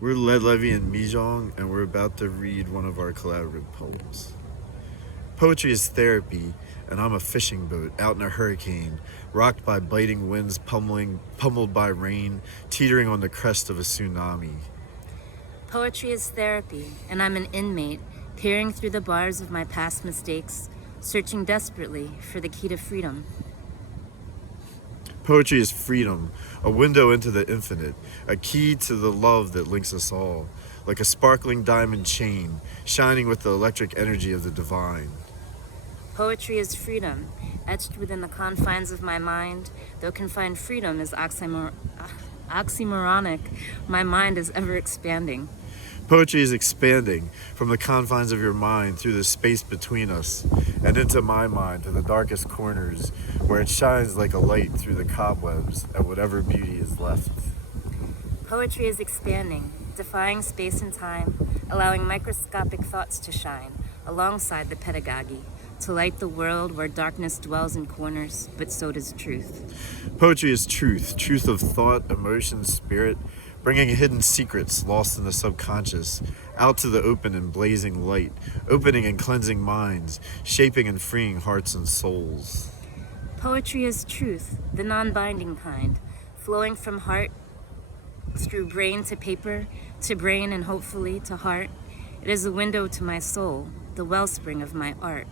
We're Ledlevee and MeeJong, and we're about to read one of our collaborative poems. Poetry is therapy, and I'm a fishing boat out in a hurricane, rocked by biting winds, pummeled by rain, teetering on the crest of a tsunami. Poetry is therapy, and I'm an inmate, peering through the bars of my past mistakes, searching desperately for the key to freedom. Poetry is freedom, a window into the infinite, a key to the love that links us all, like a sparkling diamond chain, shining with the electric energy of the divine. Poetry is freedom, etched within the confines of my mind. Though confined freedom is oxymoronic, my mind is ever expanding. Poetry is expanding from the confines of your mind through the space between us and into my mind to the darkest corners where it shines like a light through the cobwebs at whatever beauty is left. Poetry is expanding, defying space and time, allowing microscopic thoughts to shine alongside the pedagogy, to light the world where darkness dwells in corners, but so does truth. Poetry is truth, truth of thought, emotion, spirit, bringing hidden secrets lost in the subconscious out to the open and blazing light, opening and cleansing minds, shaping and freeing hearts and souls. Poetry is truth, the non-binding kind, flowing from heart through brain to paper, to brain and hopefully to heart. It is a window to my soul, the wellspring of my art.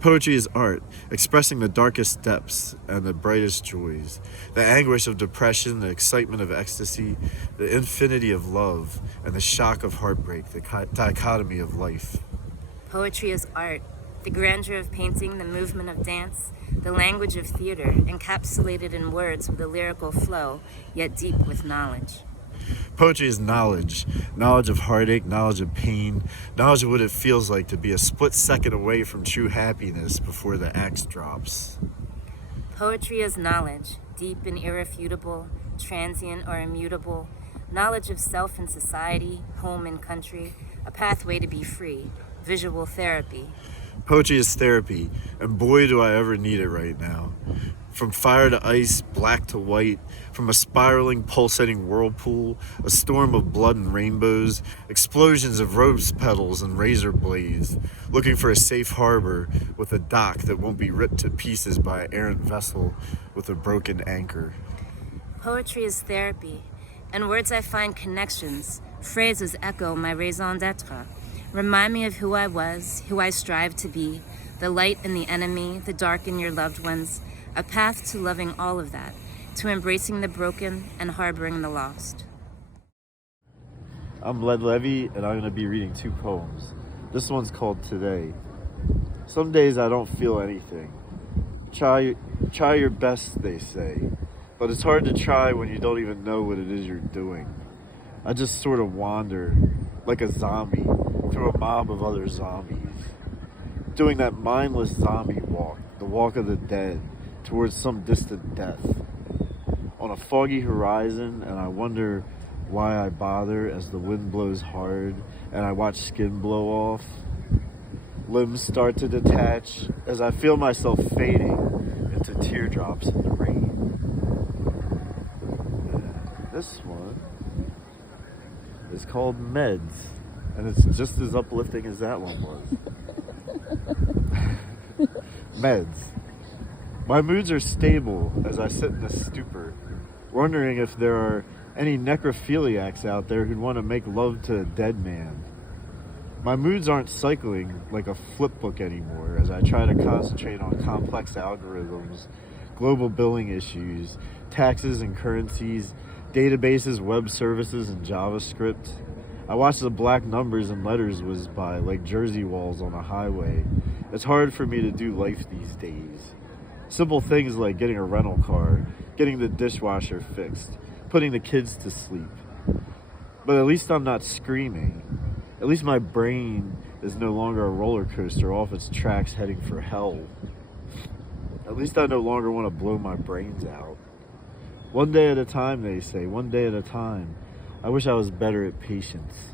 Poetry is art, expressing the darkest depths and the brightest joys, the anguish of depression, the excitement of ecstasy, the infinity of love, and the shock of heartbreak, the dichotomy of life. Poetry is art, the grandeur of painting, the movement of dance, the language of theater, encapsulated in words with a lyrical flow, yet deep with knowledge. Poetry is knowledge, knowledge of heartache, knowledge of pain, knowledge of what it feels like to be a split second away from true happiness before the axe drops. Poetry is knowledge, deep and irrefutable, transient or immutable, knowledge of self and society, home and country, a pathway to be free, visual therapy. Poetry is therapy, and boy do I ever need it right now. From fire to ice, black to white, from a spiraling, pulsating whirlpool, a storm of blood and rainbows, explosions of rose petals and razor blades, looking for a safe harbor with a dock that won't be ripped to pieces by an errant vessel with a broken anchor. Poetry is therapy, and words I find connections, phrases echo my raison d'etre, remind me of who I was, who I strive to be, the light and the enemy, the dark and your loved ones, a path to loving all of that, to embracing the broken and harboring the lost. I'm Ledlevee, and I'm going to be reading two poems. This one's called Today. Some days I don't feel anything. Try your best, they say, but it's hard to try when you don't even know what it is you're doing. I just sort of wander, like a zombie, through a mob of other zombies, doing that mindless zombie walk, the walk of the dead, towards some distant death. On a foggy horizon, and I wonder why I bother as the wind blows hard and I watch skin blow off. Limbs start to detach as I feel myself fading into teardrops in the rain. This one is called Meds, and it's just as uplifting as that one was. Meds. My moods are stable as I sit in a stupor, wondering if there are any necrophiliacs out there who'd want to make love to a dead man. My moods aren't cycling like a flip book anymore as I try to concentrate on complex algorithms, global billing issues, taxes and currencies, databases, web services, and JavaScript. I watch the black numbers and letters whiz by like jersey walls on a highway. It's hard for me to do life these days. Simple things like getting a rental car, getting the dishwasher fixed, putting the kids to sleep. But at least I'm not screaming. At least my brain is no longer a roller coaster off its tracks heading for hell. At least I no longer want to blow my brains out. One day at a time, they say, one day at a time. I wish I was better at patience.